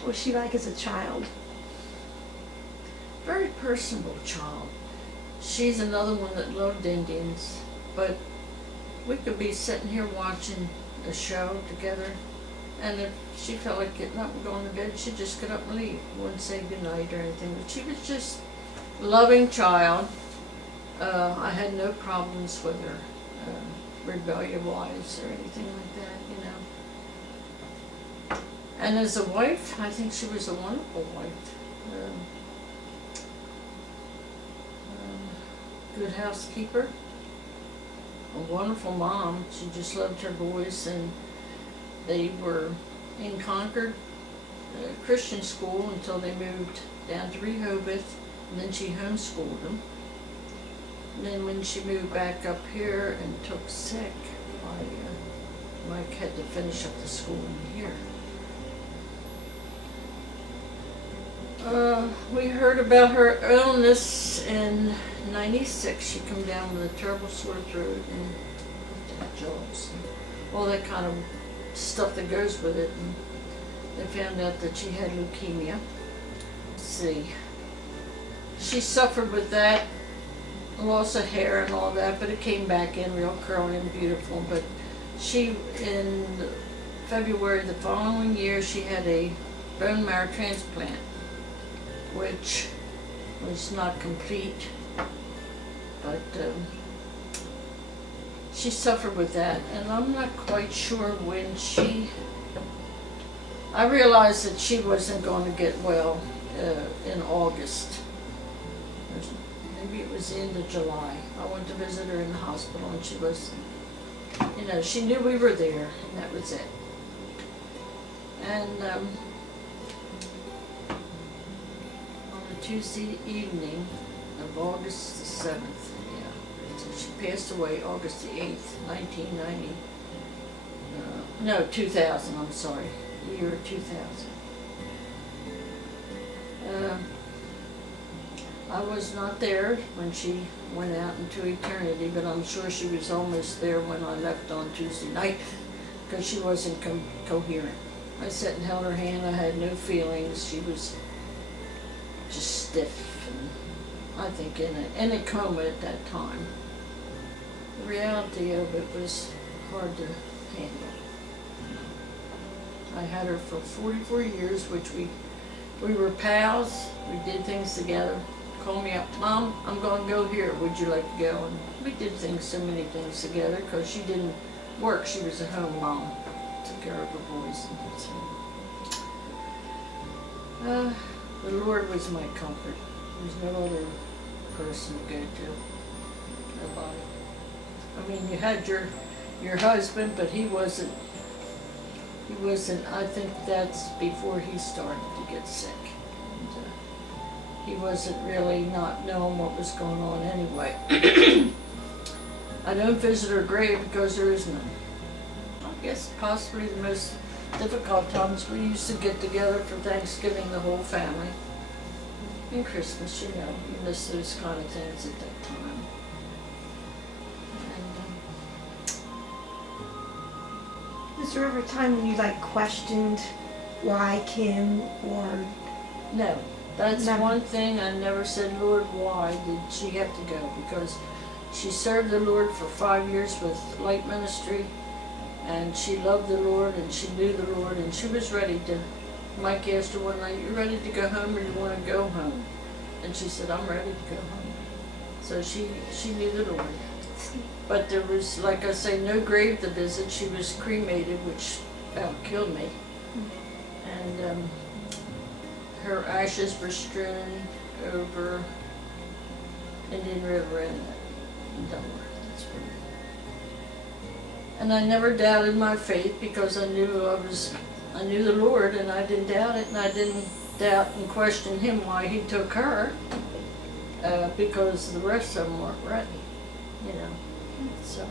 What was she like as a child? Very personable child. She's another one that loved Indians, but we could be sitting here watching a show together, and if she felt like getting up and going to bed, she'd just get up and leave. Wouldn't say goodnight or anything, but she was just a loving child. I had no problems with her, rebellion-wise or anything like that, you know. And as a wife, I think she was a wonderful wife. Good housekeeper, a wonderful mom. She just loved her boys, and they were in Concord Christian school until they moved down to Rehoboth, and then she homeschooled them. And then when she moved back up here and took sick, Mike had to finish up the school in here. We heard about her illness in '96. She come down with a terrible sore throat and jobs and all that kind of stuff that goes with it. And they found out that she had leukemia. Let's see. She suffered with that, loss of hair and all that, but it came back in real curly and beautiful. But she, in February the following year, she had a bone marrow transplant, which was not complete, but she suffered with that, and I'm not quite sure when I realized that she wasn't going to get well in August. Maybe it was the end of July. I went to visit her in the hospital, and she was, you know, she knew we were there, and that was it. And Tuesday evening of August the 7th, yeah. So she passed away August the 8th, 1990. 2000, I'm sorry. The year 2000. I was not there when she went out into eternity, but I'm sure she was almost there when I left on Tuesday night, because she wasn't coherent. I sat and held her hand. I had no feelings. She was just stiff, and I think in a coma at that time. The reality of it was hard to handle. I had her for 44 years, which we were pals. We did things together. Called me up, Mom, I'm going to go here. Would you like to go? And we did so many things together, because she didn't work. She was a home mom. Took care of her boys. And so. The Lord was my comfort. There's no other person to go to. Nobody. I mean, you had your husband, but he wasn't, I think that's before he started to get sick. And, he wasn't really not knowing what was going on anyway. I don't visit her grave because there is none. I guess possibly the most difficult times, we used to get together for Thanksgiving, the whole family, and Christmas, you know, you miss those kind of things at that time. And, Was there ever a time when you questioned why Kim, or? No, that's one thing I never said, Lord, why did she have to go? Because she served the Lord for 5 years with light ministry. And she loved the Lord, and she knew the Lord, and she was ready to. Mike asked her one night, "You ready to go home, or you want to go home?" And she said, "I'm ready to go home." So she knew the Lord. But there was, like I say, no grave to visit. She was cremated, which about killed me. And her ashes were strewn over Indian River in Delaware. That's where. And I never doubted my faith, because I knew the Lord, and I didn't doubt it, and I didn't doubt and question Him why He took her, because the rest of them weren't ready, you know. So